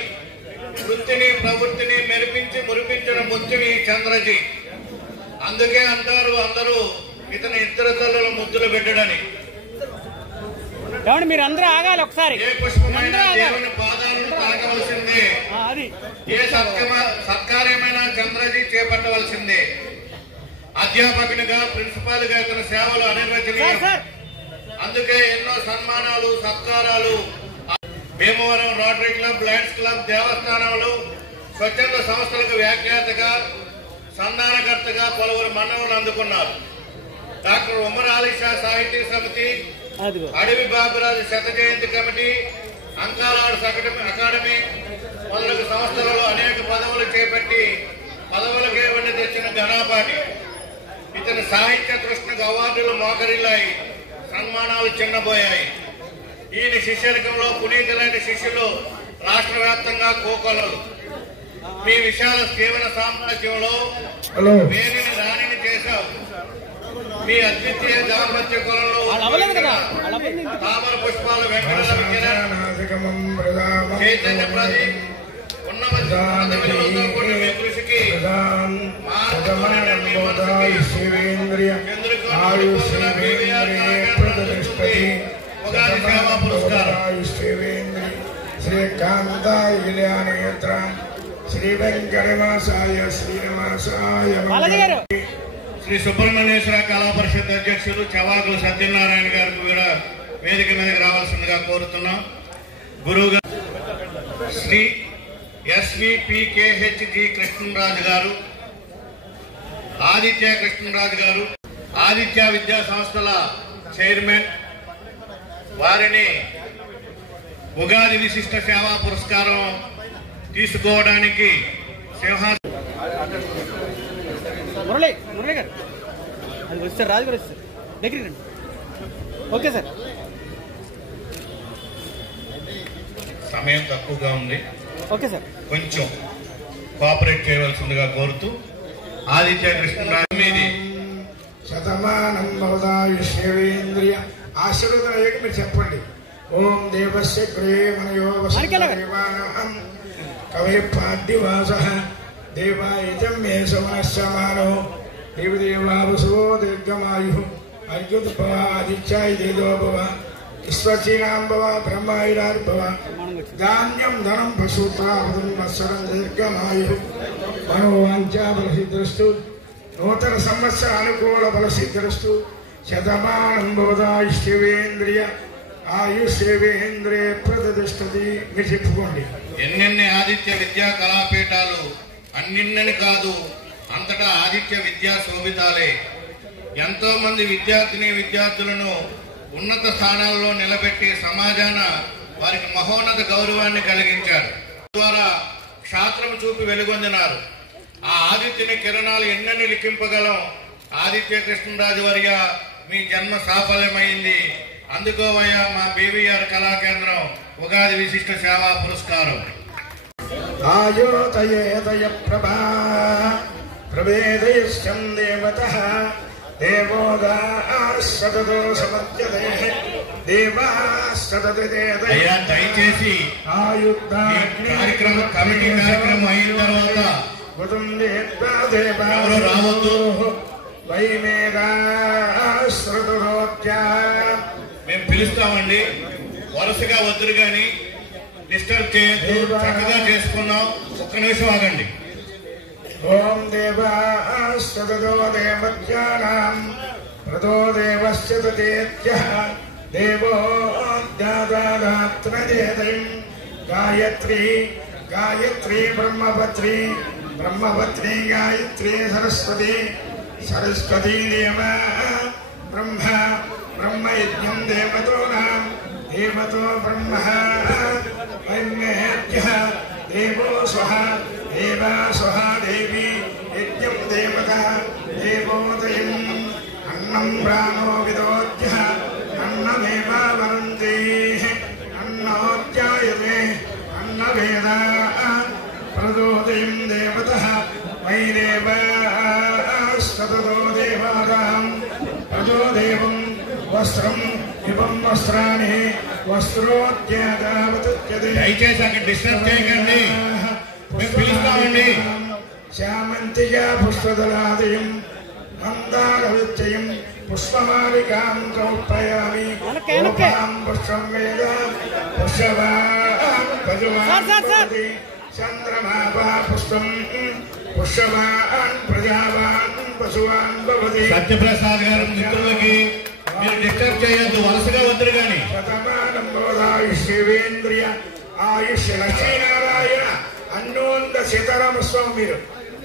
వృత్తిని ప్రవృత్తిని మెరిపించి మురిపించిన ముత్తివి చంద్రజీ. అందుకే అంటారు అందరూ ఇతని ఇద్దరు తల్లుల ముద్దులు పెట్టడని. మీరు అందరూ ఆగాలి ఒకసారి. ఏ పుష్పమైన దేవుని పాదాలను తాకవలసిందే, ఏ సత్కార్యమైన చంద్రజీ చేపట్టవలసిందే. అధ్యాపకునిగా ప్రిన్సిపాల్ గా ఇతని సేవలు అనిర్వచనీయం. అందుకే ఎన్నో సన్మానాలు సత్కారాలు. Bhimavaram rotary club, lions club, దేవస్థానాలు, స్వచ్ఛంద సంస్థలకు వ్యాఖ్యాతగా సంధానకర్తగా పలువురు మన్ననలు అందుకున్నారు. డాక్టర్ ఉమర్ అలీ షా సాహితీ సమితి, అడవి బాబురాజు శత జయంతి కమిటీ, అంకాలాడ్స్ అకాడమీ మొదలగు సంస్థలలో అనేక పదవులు చేపట్టి పదవులకే వండి తెచ్చిన ఘనాపాటి. ఇతని సాహిత్య తృష్ణకు అవార్డులు మోకరిల్లాయి, సన్మానాలు చిన్నబోయాయి. ఈయన శిష్యరికంలో పునీతులైన శిష్యులు రాష్ట్ర వ్యాప్తంగా కోకొలలు. మీ విశాల జీవన సామ్రాజ్యంలో వేరిని రాణిని చేశావు. మీ అద్వితీయ దాంపత్య కులంలో తామర పుష్పాలు వెంకటరామ చైతన్య ప్రదీప్ ఉన్నత విలువలతో కూడిన మీ కృషికి ఉగాది సేవా పురస్కారం. శ్రీకాంతాయ కళ్యాణేత్ర శ్రీ వెంకటవాసాయ శ్రీనివాసాయ శ్రీ సుబ్రహ్మణ్యేశ్వర కళా పరిషత్ అధ్యక్షులు చవాకుల సత్యనారాయణ గారికి కూడా వేదిక మీదకి రావాల్సిందిగా కోరుతున్నాం. గురువు గారు శ్రీ SVPKHG కృష్ణరాజు గారు, ఆదిత్య కృష్ణరాజు గారు, ఆదిత్య విద్యా సంస్థల చైర్మన్, వారిని ఉగాది విశిష్ట సేవా పురస్కారం తీసుకోవడానికి మురళి గారు అది వస్తారు, రాజు గారు వస్తారు, దగ్గరికి రండి. Okay sir. సమయం తక్కువగా ఉంది, ఓకే సార్, కొంచెం కోఆపరేట్ చేయవలసిందిగా కోరుతూ ఆదిత్య కృష్ణరాజు మీది శతమానం భవదాయుష్యేంద్రియ ఆశీర్వదం అయ్యాక మీరు చెప్పండి. ఓం దేవస్య గృహే మనయో వసంతేవానహం కవే పాద్యవాస దేవాయితం మే సమనశ్యమానో దేవదేవావసో దీర్ఘమాయు అర్యుద్భవ ఆదిత్యాయ దేదోభవ విశ్వచీనాంబవ బ్రహ్మాయురార్భవ ధాన్యం ధనం పశుత్రావతం వత్సరం దీర్ఘమాయు మనోవాంఛా బలసిద్ధిరస్తు నూతన సంవత్సర అనుకూల బలసిద్ధిరస్తు శతమానం భవదాయుష్యేంద్రియ ఆయుష్యేంద్రియ ప్రతిష్టతి. మీరు చెప్పుకోండి. ఎన్నెన్ని ఆదిత్య విద్యా కళాపీఠాలు, అన్నిన్నని కాదు అంతటా ఆదిత్య విద్యా శోభితాలే. ఎంతో మంది విద్యార్థులను ఉన్నత స్థానాల్లో నిలబెట్టి సమాజాన వారికి మహోన్నత గౌరవాన్ని కలిగించారు. ద్వారా క్షాత్రం చూపి వెలుగొందినారు. ఆ ఆదిత్యుని కిరణాలు ఎన్నెన్ని లిఖింపగలం. ఆదిత్య కృష్ణరాజు వర్య మీ జన్మ సాఫల్యమైంది. అందుకోవయ్యా మా BVR కళాకేంద్రం ఉగాది విశిష్ట సేవా పురస్కారం. ఆయోతయేతయ ప్రభా ప్రవేదయశ్చం దేవతః దేవోదాసతతో సమత్యతే దేవాసతతేత. అయ్యా దయచేసి కార్యక్రమం కమిటీ కార్యక్రమం అయిన తర్వాత ఎవరు రావద్దు. మేము పిలుస్తామండి, వరుసగా వద్దురు గాని డిస్టర్బ్ చేయొద్దు. చక్కగా చేసుకున్నాం. ఒక్క నిమిషం ఆగండి. ఓం దేవాస్తదో దేవత్యానాం ప్రదో దేవస్య తేత్యః దేవో దాదాత్రజేతం గాయత్రీ గాయత్రీ బ్రహ్మపత్రి బ్రహ్మపత్రి గాయత్రీ సరస్వతి సరస్వతీ దేవ బ్రహ్మ బ్రహ్మయజ్ఞం దేవతోనాం దేవతో బ్రహ్మ వైన్యేభ్యః దేవో స్వః దేవా స్వః దేవి యజ్ఞం దేవత దేవోదయం అన్నం ప్రాణో విదోద్యః అన్నమేవ వరంతి అన్నోధ్యాయతే అన్నవేద ప్రదోదయం దేవతః వైదేవ సతతో దేవాదాం ప్రదోదేవం వస్త్రం ఇవం వస్త్రాణి వస్త్రోద్యాదావత్ దయచేసి అక్కడ డిస్టర్బ్ చేయకండి. మేము పిలుస్తామండి. శ్యామంతిగా పుష్పదలాదయం మందారవిత్యయం పుష్పమాలికాం సమర్పయామి. పుష్పం వేద పుష్పవాన్ భగవాన్ చంద్రమాపా పుష్పం పుష్పవాన్ ప్రజావాన్ పశువాన్ భవతి. సత్యప్రసాద్ గారు మిత్రులకి మీరు డిస్టర్బ్ చేయొద్దు, వలసగా వద్దరు కానీ. శతమానం శివేంద్రియ ఆయుష్ లక్ష్మీనారాయణ అన్యోన్య సీతారామస్వామి మీరు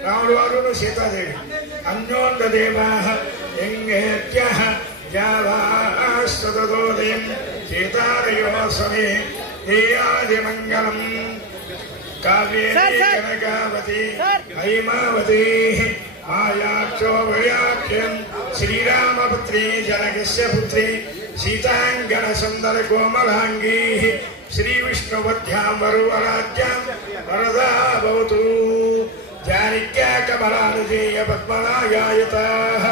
రాముడు వారు సీతాదేవి అన్యోన్య దేవా ఎంగేత్య జావాస్తోదయం సీతారయో సమే దేయాదిమంగళం. కావ్యే కనకావతి హైమావతి మాయాక్షో వ్యాఖ్యం శ్రీరామపుత్రీ జనకస్య పుత్రీ సీతాంగన సుందర కోమలాంగీ శ్రీవిష్ణువధ్యాం వరువరాజ్యాం వరదా భవతు. జానిక్యా కమలానుజేయ పద్మనాయాయతాః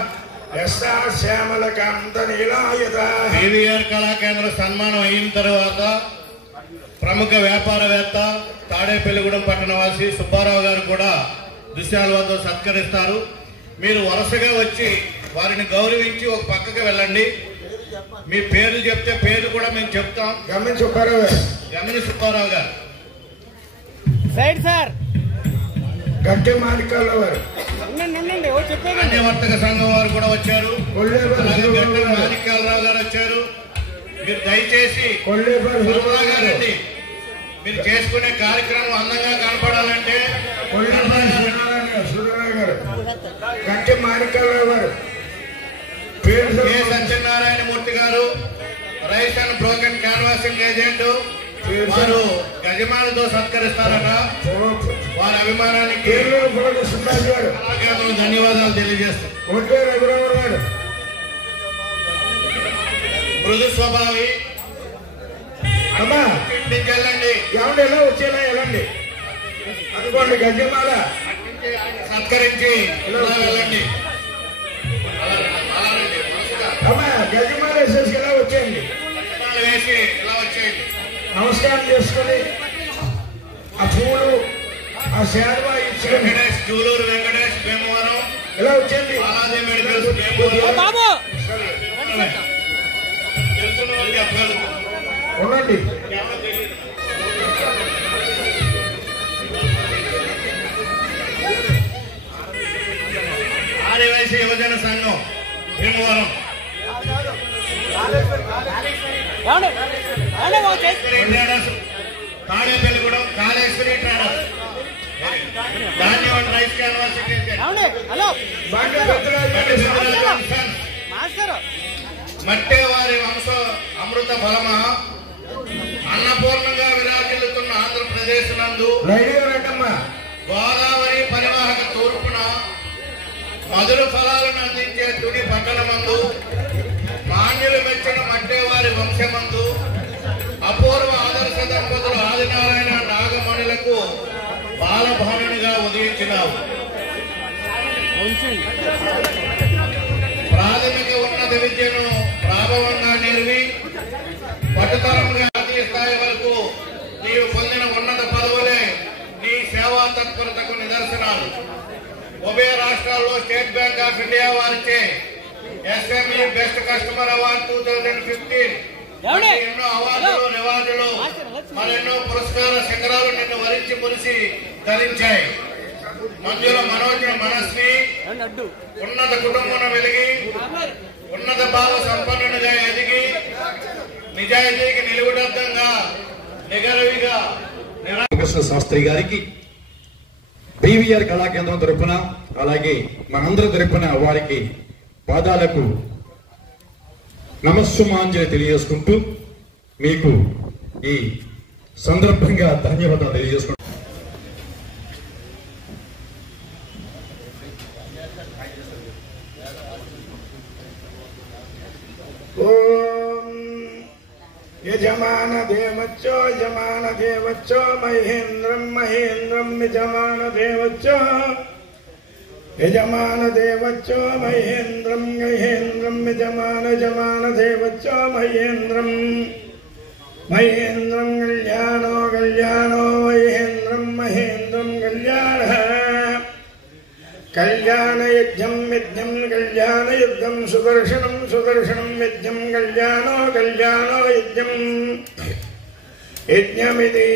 యస్తా శ్యామలకాంత నీలాయతాః. కేవీఆర్ కళాకేంద్ర సన్మానం అయిన తర్వాత ప్రముఖ వ్యాపారవేత్త తాడేపల్లిగూడెం పట్టణవాసి సుబ్బారావు గారు కూడా దుశ్శాలువాతో సత్కరిస్తారు. మీరు వరుసగా వచ్చి వారిని గౌరవించి ఒక పక్కకు వెళ్ళండి. మీ పేర్లు చెప్తే పేర్లు కూడా మేము చెప్తాం. గమని సుబ్బారావు గారు, గమని సుబ్బారావు గారు, సైడ్ సార్ గట్టె మాణిక్యాల వారు, వర్తక సంఘం వారు కూడా వచ్చారు. అలాగే గట్టె మాణిక్యాలరావు గారు వచ్చారు. మీరు దయచేసి రండి. మీరు చేసుకునే కార్యక్రమం అందంగా కనపడాలంటే సూర్యనారాయణ గారు, గట్టె మాణిక్యాలరావు గారు, కె సత్యనారాయణ మూర్తి గారు rice and broken canvassing agent వారు గజమాలతో సత్కరిస్తారట. వారి అభిమానానికి ధన్యవాదాలు తెలియజేస్తాం. మృదు స్వభావి అమ్మా ఇంటికి వెళ్ళండి. ఏమంటే ఎలా వచ్చేలా వెళ్ళండి అనుకోండి. గజమాల సత్కరించి ఇలా వెళ్ళండి. అమ్మా గజమాల వేసేసి ఎలా వచ్చేయండి. వేసి ఇలా వచ్చేయండి. నమస్కారం చేసుకుని ఆ పూలు ఆ శాల్వా ఇచ్చి వెంకటేష్ జూలూరు వెంకటేష్ భీమవరం ఎలా వచ్చేయండి. బాలాజీ మెడికల్స్ భీమవరం బాబు తెలుసున్న వాళ్ళు చెప్పగలుగుతారు. ఉండండి. ఆదివాసీ యువజన సంఘం భీమవరం ట్రేడర్స్ తాడేపల్లిగూడెం కాళేశ్వరి ట్రేడర్స్ ధాన్యం రైస్ క్యాన్వాసింగ్ హలో మట్టే వారి వంశ అమృత ఫలమా అన్నపూర్ణంగా విరాజిల్లుతున్న ఆంధ్రప్రదేశ్ నందు గోదావరి పరివాహక తూర్పున మధుర ఫలాలను అందించే తుడి పట్టణమందు మాన్యులు మెచ్చిన మట్టేవారి వంశమందు అపూర్వ ఆదర్శ దంపతులు ఆదినారాయణ నాగమణులకు బాలభానునిగా ఉదయించినావు. ప్రాథమిక ఉన్నత విద్యను ప్రాభవంగా నేర్వి పట్టుతరంగా జాతీయ స్థాయి వరకు నీవు పొందిన ఉన్నత పదవులే నీ సేవా తత్పరతకు నిదర్శనాలు. ఉభయ రాష్ట్రాల్లో స్టేట్ బ్యాంక్ ఆఫ్ ఇండియా వారిచే ఎస్ఎంఈ బెస్ట్ కస్టమర్ అవార్డు 2015 ఎన్నో అవార్డులు రివార్డులు మరెన్నో పురస్కార శిఖరాలు నిన్ను వరించి మురిసి ధరించాయి. మంజుల మనోజ్ఞ మనస్వి ఉన్నత కుటుంబం వెలిగి ఉన్నత భావ సంపన్నునిగా ఎదిగి నిజాయితీకి నిలువుటద్దంగా నిగరవిగా కృష్ణ శాస్త్రి గారికి బీవీఆర్ కళాకేంద్రం తరపున అలాగే మనందరి తరపున వారికి పాదాలకు నమస్సుమాంజలి తెలియజేసుకుంటూ మీకు ఈ సందర్భంగా ధన్యవాదాలు తెలియజేసుకుంటూ యజమాన దేవచ్చో మహేంద్రం యజమాన దేవచ్చో మహేంద్రం యజమాన దేవచ్చో మహేంద్రం కళ్యాణో మహేంద్రం सर्वं कल्याणः कल्याणयज्ञं यज्ञं कल्याणयुद्धं सुदर्शनं सुदर्शनं यज्ञं कल्याणो कल्याणो यज्ञं यज्ञमिति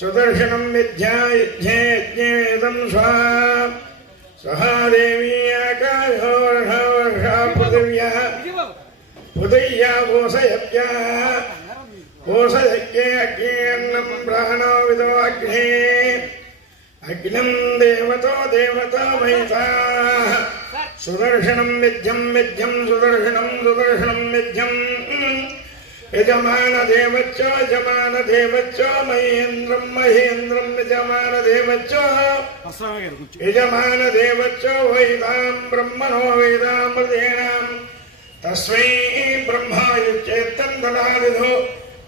सुदर्शनं यज्ञा यज्ञे यज्ञेदं स्वाहा देवी आकाशो वर्षा वर्षा पृथिव्या कोशयज्ञे अग्ने अन्नं प्राणो विदो अग्ने अग्निं देवतो महिषाः सुदर्शनं यज्ञं यज्ञं सुदर्शनं सुदर्शनं यज्ञं यजमानदेवच्चो महेन्द्रं महेन्द्रं यजमानदेवच्चो वैदां ब्रह्मणो वेदामृतेनां तस्मै ब्रह्मायुच्चेत्तं ददादिधो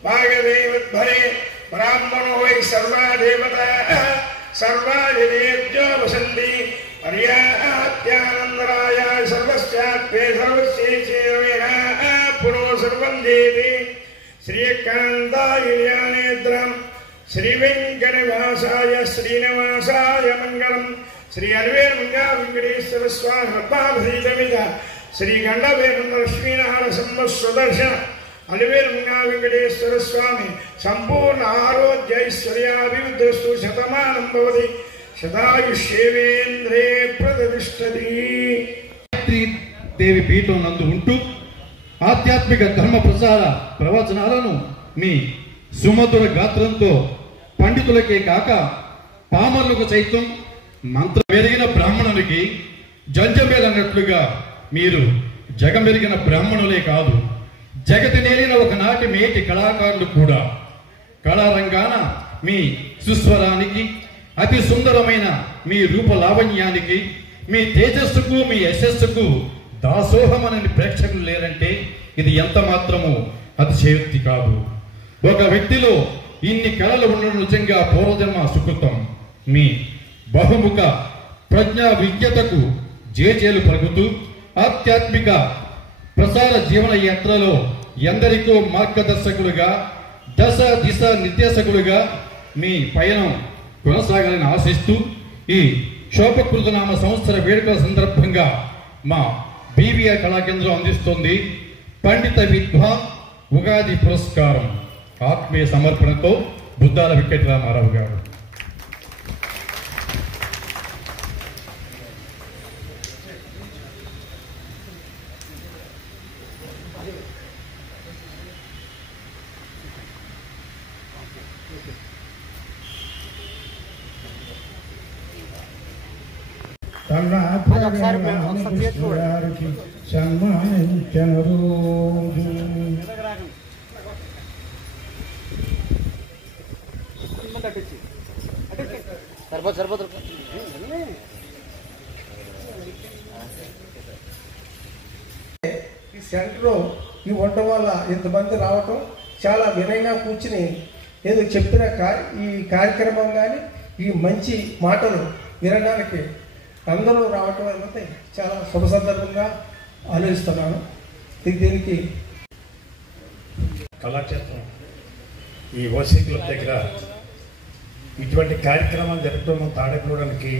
भागदेवद्भरे ब्राह्मणो वै सर्वा देवताः सर्वादिदेव्यो वसन्ति पर्याप्त्यानन्दराय सर्वस्यात्वे सर्वस्यैश्चेवेन पुरो सर्वं जयति श्रीकान्तायनेत्रं श्रीवेङ्कटनिवासाय श्रीनिवासाय मङ्गलं श्री अर्वेर्मङ्गा वेङ्कटेश्वर स्वामी श्रीगण्डवेन्द्रश्रीनारसिंहस्वदर्शन अलिवेर्मङ्गा वेङ्कटेश्वर स्वामी संपूर्ण आरोग्यैश्वर्याभिवृद्धिस्तु शतमानं भवति शतायुष्येवेन्द्रे प्रतिष्ठति దేవి పీఠం నందు ఉంటూ ఆధ్యాత్మిక ధర్మ ప్రసార ప్రవచనాలను మీ సుమధుర గాత్రంతో పండితులకే కాక పామరులకు సైతం మంత్రం మెరిగిన బ్రాహ్మణునికి జంజమేలన్నట్లుగా మీరు జగమెరిగిన బ్రాహ్మణులే కాదు, జగతి నేలిన ఒకనాటి మేటి కళాకారులు కూడా కళారంగాన మీ సుస్వరానికి, అతి సుందరమైన మీ రూపలావణ్యానికి, మీ తేజస్సుకు, మీ యశస్సుకు దాసోహమనని ప్రేక్షకులు లేరంటే ఇది ఎంత మాత్రము అతిశయోక్తి కాదు. ఒక వ్యక్తిలో ఇన్ని కళలు ఉండడం నిజంగా పూర్వజన్మ సుకృతం. మీ బహుముఖ ప్రజ్ఞా విజ్ఞతకు జేజేలు పలుకుతూ ఆధ్యాత్మిక ప్రసార జీవన యాత్రలో ఎందరికో మార్గదర్శకులుగా, దశ దిశ నిర్దేశకులుగా మీ పయనం కొనసాగాలని ఆశిస్తూ ఈ శోభకృతనామ సంవత్సర వేడుకల సందర్భంగా మా బీవీఆర్ కళాకేంద్రం అందిస్తుంది పండిత విద్వాన్ ఉగాది పురస్కారం. ఆత్మీయ సమర్పణతో బుద్ధాల వెంకటరామారావు గారు. ఈ సెంటర్లో ఈ ఉండటం వల్ల ఇంతమంది రావటం, చాలా వినయంగా కూర్చుని ఏదో చెప్పిన ఈ కార్యక్రమం కానీ ఈ మంచి మాటలు వినడానికి అందరూ రావటం అనేది చాలా శుభ సందర్భంగా ఆలోచిస్తున్నాను. దీనికి కళాక్షేత్రం ఈ ఓసీ క్లబ్ దగ్గర ఇటువంటి కార్యక్రమాలు జరగడం తాడేపూడానికి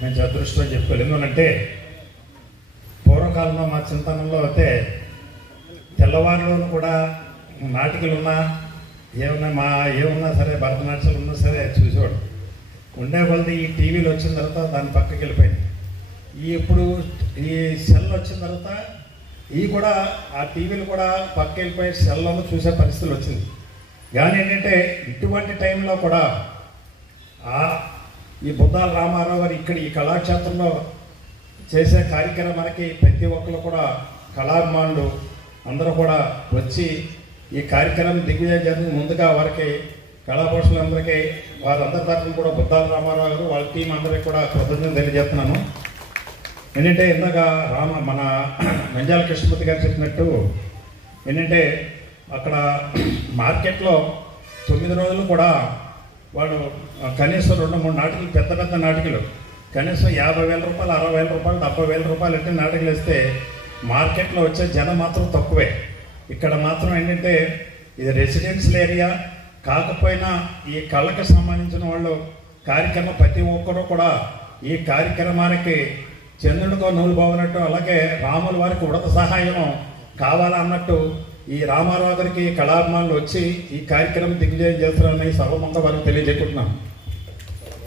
మంచి అదృష్టం చెప్పుకోవాలి. ఎందుకంటే పూర్వకాలంలో మా చింతనంలో అయితే తెల్లవారులోనూ కూడా నాటికలు ఉన్నా ఏమున్నా సరే భరతనాట్యాలు ఉన్నా సరే చూసేవాడు. ఉండే కొలది ఈ టీవీలు వచ్చిన తర్వాత దాని పక్కకి వెళ్ళిపోయింది. ఇప్పుడు ఈ సెల్ వచ్చిన తర్వాత కూడా ఆ టీవీలు కూడా పక్క వెళ్ళిపోయి సెల్లను చూసే పరిస్థితులు వచ్చింది. కానీ ఏంటంటే ఇటువంటి టైంలో కూడా ఈ బుద్ధాల రామారావు గారు ఇక్కడ ఈ కళాక్షేత్రంలో చేసే కార్యక్రమానికి ప్రతి ఒక్కరు కూడా కళాభిమానులు అందరూ కూడా వచ్చి ఈ కార్యక్రమం దిగ్విజయం జరిగింది. ముందుగా వారికి కళాపోషకులందరికీ వారందరి తరఫున కూడా బుద్ధాల రామారావు గారు వాళ్ళ టీం అందరికీ కూడా కృతజ్ఞతలు తెలియజేస్తున్నాను. ఏంటంటే ఇందాక మన నంద్యాల కృష్ణమూర్తి గారు చెప్పినట్టు ఏంటంటే అక్కడ మార్కెట్లో 9 రోజులు కూడా వాడు కనీసం 2-3 నాటికలు, పెద్ద పెద్ద నాటికలు కనీసం 50,000 రూపాయలు, 60,000 రూపాయలు, 70,000 రూపాయలు అంటే నాటికలు వేస్తే మార్కెట్లో వచ్చే జనం మాత్రం తక్కువే. ఇక్కడ మాత్రం ఏంటంటే ఇది రెసిడెన్షియల్ ఏరియా కాకపోయినా ఈ కళకు సంబంధించిన వాళ్ళు కార్యక్రమం ప్రతి ఒక్కరూ కూడా ఈ కార్యక్రమానికి చంద్రుడితో నూలు బాగున్నట్టు అలాగే రాముల వారికి ఉడత సహాయం కావాలన్నట్టు ఈ రామారావు గారికి కళాభిమానులు వచ్చి ఈ కార్యక్రమం దిగ్విజయం చేస్తారని సభముఖంగా వారికి తెలియజేసుకుంటున్నాం.